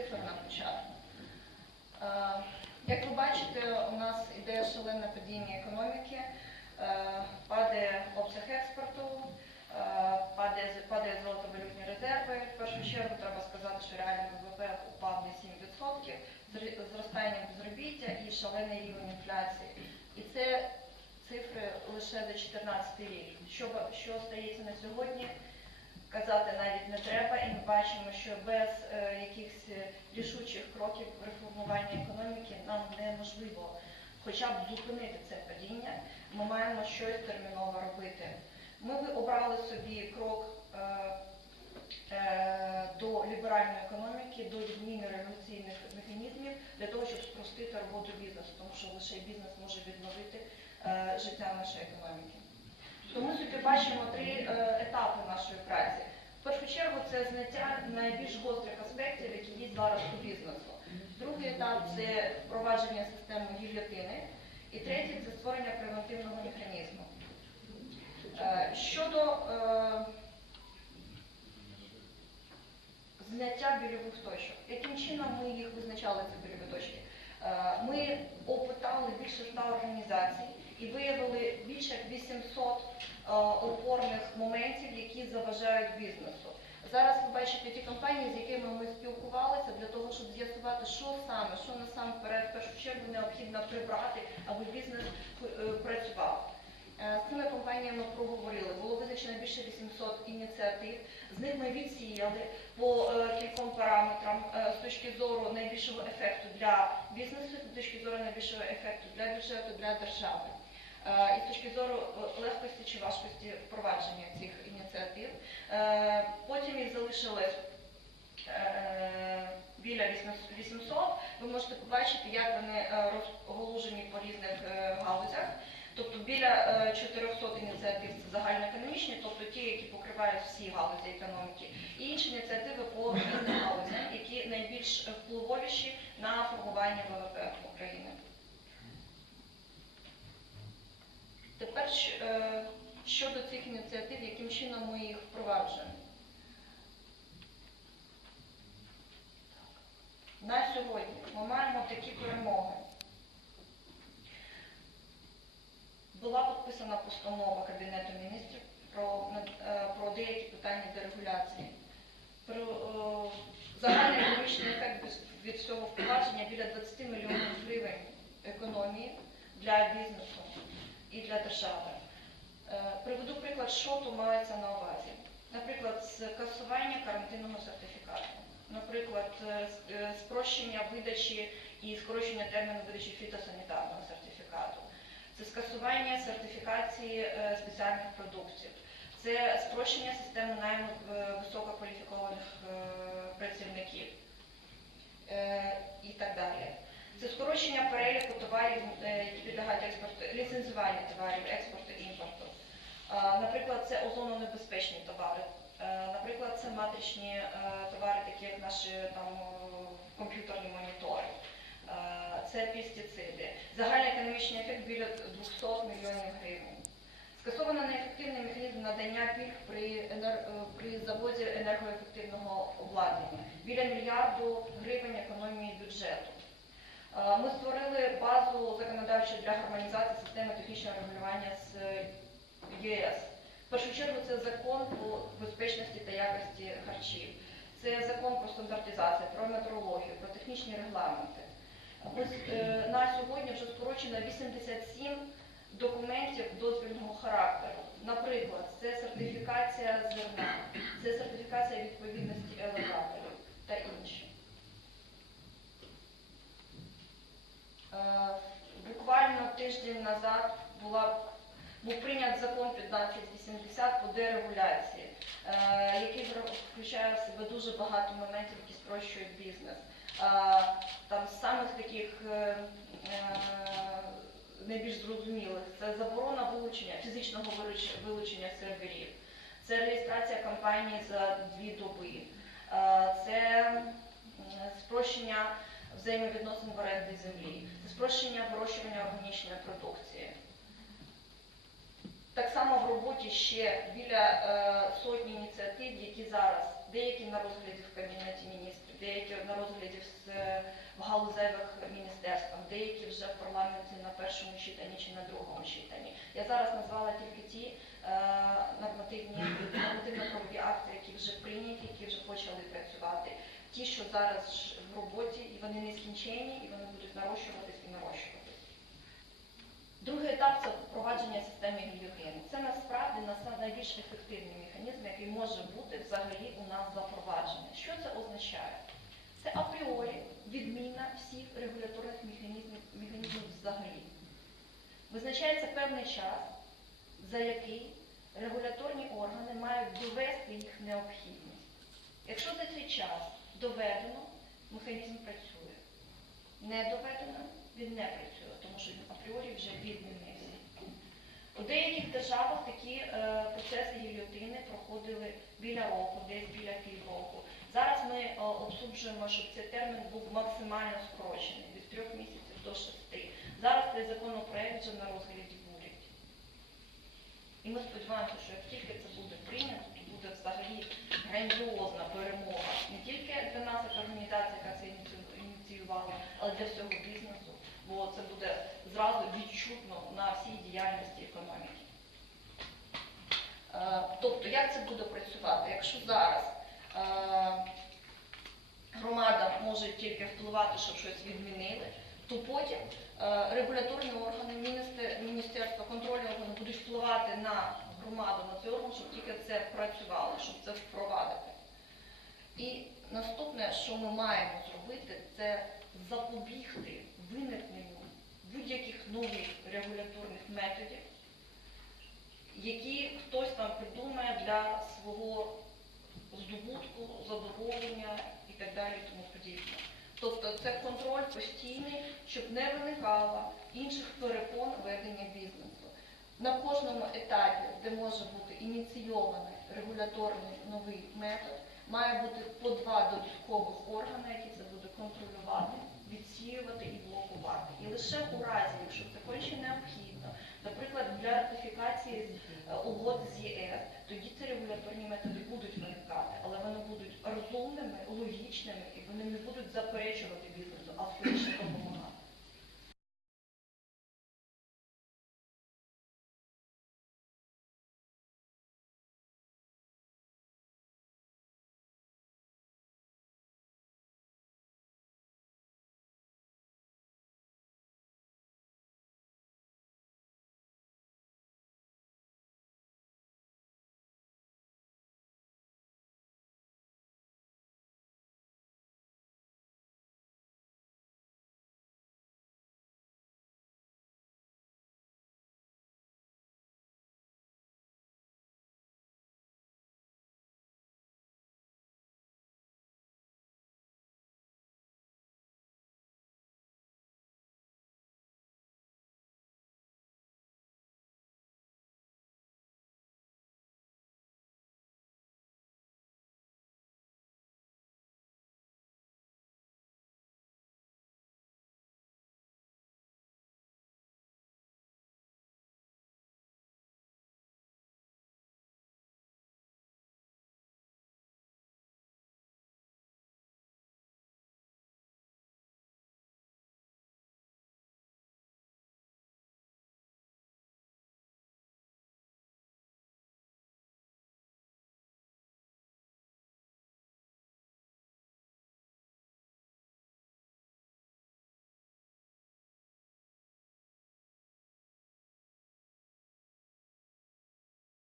цифр на початку. Е, Як ви бачите, у нас іде шалене падіння економіки, е, падає обсяг експорту, е, падає, золотовалютні резерви. В першу чергу треба сказати, що реальний ВВП упав на 7%, зр- зростання безробіття і шалений рівень інфляції. І це цифри лише за 2014 рік. Що, що стається на сьогодні, казати навіть не треба, і ми бачимо, що без е, якихось е, рішучих кроків реформування економіки нам неможливо хоча б зупинити це падіння. Ми маємо щось терміново робити. Ми би обрали собі крок е, е, до ліберальної економіки, до відміни революційних механізмів для того, щоб спростити роботу бізнесу, тому що лише бізнес може відновити е, життя нашої економіки. Тому собі бачимо три е, етапи нашої праці. В першу чергу це зняття найбільш гострих аспектів, які є зараз у бізнесу. Другий етап це впровадження системи гільйотини. І третій це створення превентивного механізму. Е, Щодо е, зняття больових точок, яким чином ми їх визначали, ці больові точки? Е, Ми опитали більше ста організацій і виявили більше як 800 е, опорних моментів, які заважають бізнесу. Зараз ви бачите ті компанії, з якими ми спілкувалися для того, щоб з'ясувати, що саме, що насамперед в першу чергу необхідно прибрати, аби бізнес е, працював. Е, З цими компаніями проговорили. Було визначено більше 800 ініціатив. З них ми відсіяли по е, кільком параметрам е, з точки зору найбільшого ефекту для бізнесу, з точки зору найбільшого ефекту для бюджету, для держави. Е, І з точки зору е, легкості чи важкості впровадження цих ініціатив. Е, Потім їх залишилось біля 800. Ви можете побачити, як вони розголужені по різних галузях. Тобто біля е, 400 ініціатив це загальноекономічні, тобто ті, які покривають всі галузі економіки, і інші ініціативи по різним галузям, які найбільш впливовіші на формування ВВП України. Тепер е, щодо цих ініціатив, яким чином ми їх впроваджуємо. На сьогодні ми маємо такі перемоги. Була підписана постанова Кабінету міністрів про, е, про деякі питання дерегуляції. Про е, загальний економічний ефект від- всього впровадження біля 20 мільйонів гривень економії для бізнесу і для держави. Е, Приведу приклад, що тут мається на увазі. Наприклад, скасування карантинного сертифікату, наприклад, е, е, спрощення видачі і скорочення терміну видачі фітосанітарного сертифікату. Це скасування сертифікації спеціальних продуктів, це спрощення системи найму висококваліфікованих працівників і так далі. Це скорочення переліку товарів, е, які підлягають експорту, ліцензування товарів експорту і імпорту. Е, Наприклад, це озононебезпечні товари. Е, Наприклад, це матричні товари, такі як наші там комп'ютерні монітори. Це пестициди. Загальний економічний ефект біля 200 мільйонів гривень. Скасовано неефективний механізм надання пільг при, енер- при завозі енергоефективного обладнання. Біля мільярду гривень економії бюджету. Е, Ми створили базу законодавчу для гармонізації системи технічного регулювання з ЄС. В першу чергу це закон по безпечності та якості харчів. Це закон про стандартизацію, про метрологію, про технічні регламенти. Е, на сьогодні вже скорочено 87 документів дозвільного характеру. Наприклад, це сертифікація зерна, це сертифікація відповідності елеваторів та інші. Е, Буквально тиждень назад була, був прийнят закон 1580 по дерегуляції, е, який включає в себе дуже багато моментів, які спрощують бізнес. Е, Там з самих таких е, е, найбільш зрозумілих це заборона вилучення, фізичного вилуч- вилучення серверів, це реєстрація компанії за дві доби, е, це спрощення взаємовідносин в оренді землі, це спрощення вирощування органічної продукції. Так само в роботі ще біля е, сотні ініціатив, які зараз деякі на розгляді в Кабінеті міністрів, деякі на розгляді в, в галузевих міністерствах, деякі вже в парламенті на першому читанні чи на другому читанні. Я зараз назвала тільки ті е, нормативні нормативно-правові акти, які вже прийняті, які вже почали працювати. Ті, що зараз в роботі, і вони не скінчені, і вони будуть нарощуватись і нарощуватись. Другий етап це впровадження системи гільотини. Це насправді найбільш ефективний механізм, який може бути взагалі у нас запроваджений. Що це означає? Це апріорі відміна всіх регуляторних механізмів, механізмів взагалі. Визначається певний час, за який регуляторні органи мають довести їх необхідність. Якщо за цей час доведено, механізм працює. Не доведено, він не працює, тому що він апріорі вже відмінився. У деяких державах такі е, процеси гільотини проходили біля року, десь біля півроку. Зараз ми е, обсуджуємо, щоб цей термін був максимально скорочений від трьох місяців до шести. Зараз цей законопроект вже на розгляді в уряді. І ми сподіваємося, що як тільки це буде прийнято, то буде взагалі грандіозна перемога не тільки для нас, як організація, яка це ініціювала, але для всього бізнесу, бо це буде зразу відчутно на всій діяльності економіки. Е, Тобто, як це буде працювати? Якщо зараз е, громада може тільки впливати, щоб щось відмінили, то потім е, регуляторні органи, міністерства, контрольні органи будуть впливати на громаду, на цей орган, щоб тільки це працювало, щоб це впровадити. І наступне, що ми маємо зробити, це запобігти виникненню будь-яких нових регуляторних методів, які хтось там придумає для свого здобутку, задоволення і так далі, і тому подібне. Тобто це контроль постійний, щоб не виникало інших перепон ведення бізнесу. На кожному етапі, де може бути ініційований регуляторний новий метод, має бути по два додаткових органи, які це буде контролювати, відсіювати і блокувати. І лише у разі, якщо це конче необхідно, наприклад, для ратифікації е, угод з ЄС, тоді це регуляторні методи